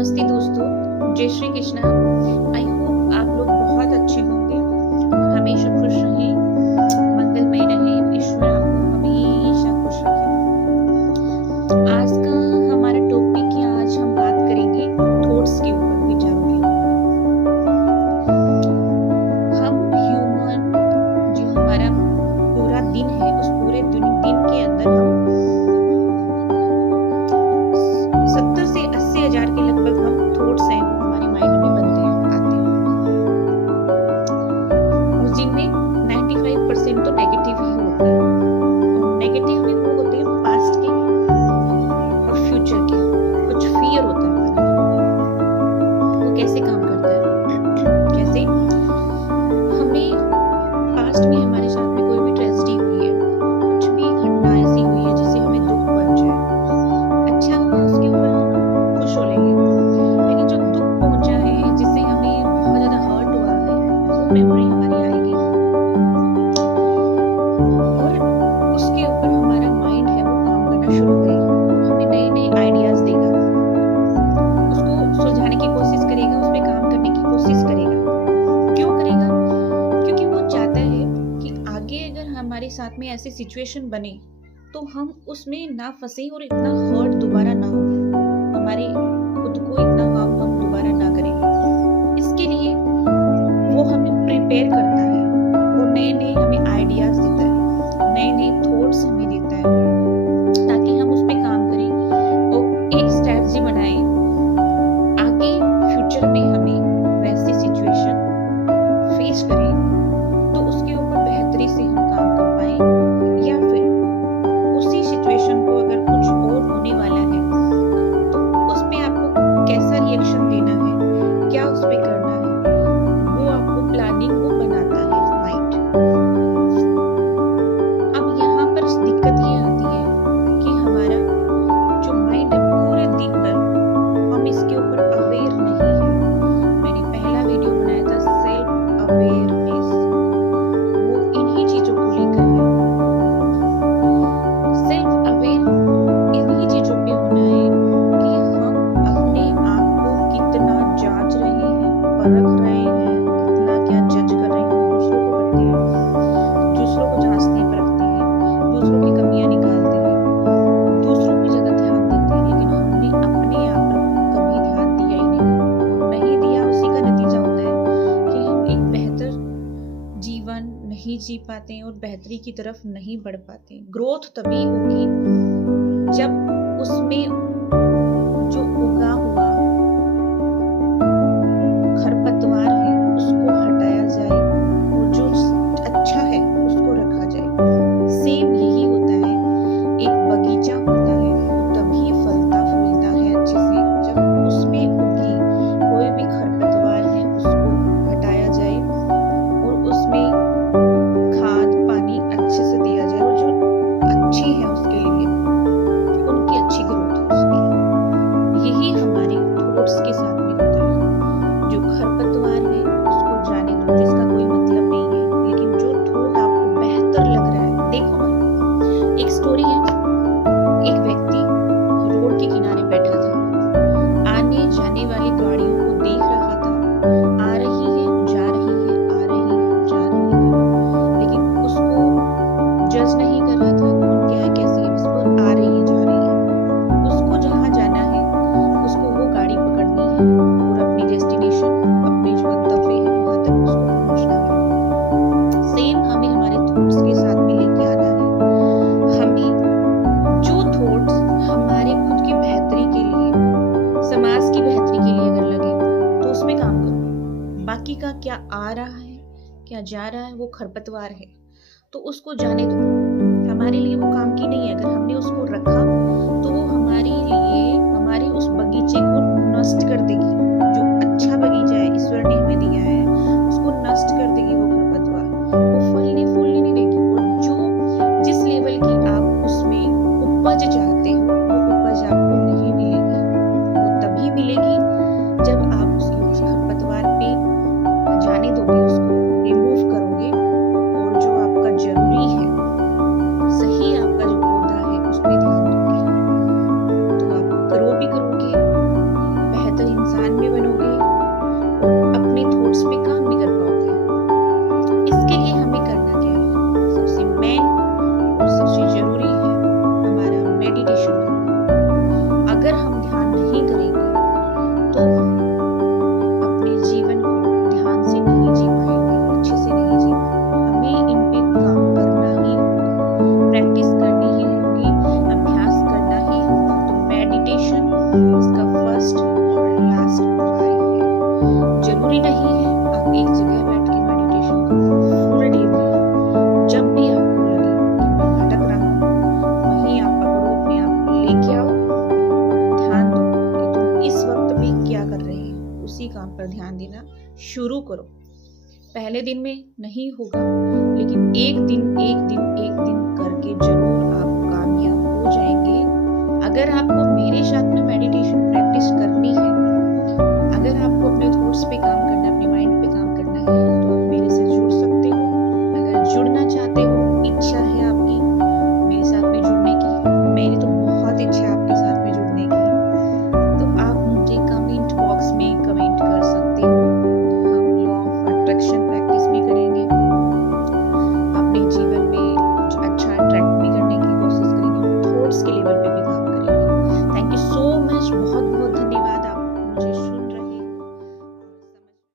नमस्ते दोस्तों, जय श्री कृष्णा। आई होप आप लोग बहुत अच्छे होंगे और हमेशा खुश रहें, मंगलमय रहें। ईश्वर आपको हमेशा खुश रखे। आज का हमारा टॉपिक है, आज हम बात करेंगे थॉट्स के ऊपर, विचारों के ऊपर। हम ह्यूमन, जो हमारा पूरा दिन है, उस पूरे दिन के अंदर हम 70 से 80 हजार के लगभग हम थॉट्स हैं वो हमारे माइंड में बनते हैं, आते हैं, और जिनमें 95% तो नेगेटिव ही होता है। और नेगेटिव में वो होते हैं पास्ट के और फ्यूचर के। कुछ फियर होता है हमारा, वो कैसे काम करता है। जैसे हमें पास्ट में हमारे साथ में कोई भी ट्रेजेडी हुई है, कुछ भी घटना ऐसी हुई है जिससे हमें दुख पहुंचा है, अच्छा हुआ उसके ऊपर हम खुश हो लेंगे, लेकिन जो दुख पहुंचा है, जिससे हमें बहुत ज्यादा हर्ट हुआ है, वो मेमोरी हमारी आएगी और उसके ऊपर हमारा माइंड है वो काम करना शुरू करेगा, हमें नए नए आइडियाज देगा, उसको सुलझाने की कोशिश करेगा, उस पर काम करने की कोशिश करेगा। क्यों करेगा? क्योंकि वो चाहता है कि आगे अगर हमारे साथ में ऐसी सिचुएशन बने तो हम उसमें ना फंसे और इतना हर्ट दोबारा ना हो, हमारे खुद को इतना हार्म हम दोबारा ना करें। इसके लिए वो हमें प्रिपेयर करता है, वो नए नए हमें आइडियाज देता है, नए नए थॉट्स हमें देता है, ताकि हम उस पर काम करें और एक स्ट्रैटेजी बनाएं, आगे फ्यूचर में हमें वैसी सिचुएशन फेस करें तो उसके ऊपर बेहतरी से हम काम कर पाए, या फिर उसी सिचुएशन को अगर कुछ और होने वाला है तो उस पे आपको कैसा रिएक्शन देना है, क्या उस पे करना है, वो आपको प्लानिंग वो बनाता है माइंड। अब यहाँ पर दिक्कत ये आती है कि हमारा जो माइंड है पूरे दिन भर हम इसके ऊपर अवेयर नहीं है। मैंने पहला वीडियो बनाया था सेल्फ अवेयरनेस, वो इन्हीं चीजों को लेकर है। सेल्फ अवेयर इन्हीं चीजों पे होना है कि हम अपने आप को कितना जांच रहे हैं, परख रहे हैं, कितना क्या जज कर रहे हैं। दूसरों को करते हैं, दूसरों को जांचते परखते हैं, दूसरों की कमियां निकालते हैं, दूसरों पे ज्यादा ध्यान देते हैं, लेकिन हमने अपने आप पर कभी ध्यान दिया ही नहीं, और नहीं दिया, उसी का नतीजा होता है कि हम एक बेहतर जीवन नहीं जी पाते हैं और बेहतरी की तरफ नहीं बढ़ पाते हैं। ग्रोथ तभी होगी जब उसमें जो उगा हुआ खरपतवार है उसको हटाया जाए और जो अच्छा है उसको रखा जाए। सेम यही होता है, एक बगीचा होता है वो तभी फलता फूलता है अच्छे से जब उसमें उगी कोई भी खरपतवार है उसको हटाया जाए और उसमें खाद पानी अच्छे से दिया जाए, और जो अच्छी है उसके लिए उनकी अच्छी ग्रोथ हो उसकी। यही हमारे थॉट्स के साथ में होता है। जो खरपतवार है उसको जाने दो, जिसका कोई मतलब नहीं है, लेकिन जो थॉट आपको बेहतर लग रहा है। देखो ना, एक स्टोरी है, एक व्यक्ति रोड के किनारे बैठा था, आने जाने वाली गाड़ियों को देख रहा था, आ रही है जा रही है, आ रही है जा रही है, लेकिन उसको जज नहीं कर रहा था कौन क्या है कैसी है, उसको आ रही है जा रही है, उसको जहाँ जाना है उसको वो गाड़ी पकड़नी है और अपनी डेस्टिनेशन, अपने जो गंतव्य है वहां तक उसको पहुंचना है। सेम हमें हमारे थॉट्स के साथ में लेके आना है। हमें जो थॉट्स हमारे खुद की बेहतरी के लिए, समाज की बेहतरी के लिए अगर लगे तो उस पे काम करो। बाकी का क्या आ रहा है क्या जा रहा है वो खरपतवार है, तो उसको जाने दो, हमारे लिए वो काम की नहीं है। अगर हमने उसको रखा तो वो हमारे लिए हमारे उस बगीचे को नष्ट कर देगी। जो अच्छा बगीचा है ईश्वर ने हमें दिया है उसको नष्ट कर देगी वो खरपतवार, वो फलने फूलने नहीं देगी। और जो जिस लेवल की आप उसमें उपज चाहते हो वो उपज आपको नहीं मिलेगी। वो तभी मिलेगी जब आप उसकी उस खरपतवार पे जाने दोगे, उसको रिमूव करोगे, और जो आपका जरूरी है, सही आपका जो पौधा है उस पे ध्यान दोगे। ध्यान में बनोगे और अपने थॉट्स पे काम नहीं कर पाओगे। इसके लिए हमें करना क्या है? सबसे मेन और सबसे जरूरी है हमारा मेडिटेशन करना। अगर हम ध्यान नहीं करेंगे तो अपने जीवन को ध्यान से नहीं जी पाएंगे, अच्छे से नहीं जी पाएंगे। हमें इन पे काम करना ही होगा, प्रैक्टिस करनी ही होगी, अभ्यास करना ही होगा। तो मेडिटेशन इसका फर्स्ट और लास्ट उपाय है। जरूरी नहीं है आप एक जगह बैठ के मेडिटेशन करो फुल डे में। जब भी आपको लगे कि मैं भटक रहा हूँ, वहीं आप पकड़ो अपने आप को, लेके आओ और ध्यान दो कि तुम इस वक्त भी क्या कर रहे हो। उसी काम पर ध्यान देना शुरू करो। पहले दिन में नहीं होगा, लेकिन एक दिन करके जरूर आप कामयाब हो जाएंगे। अगर आपको मेरे साथ में मेडिटेशन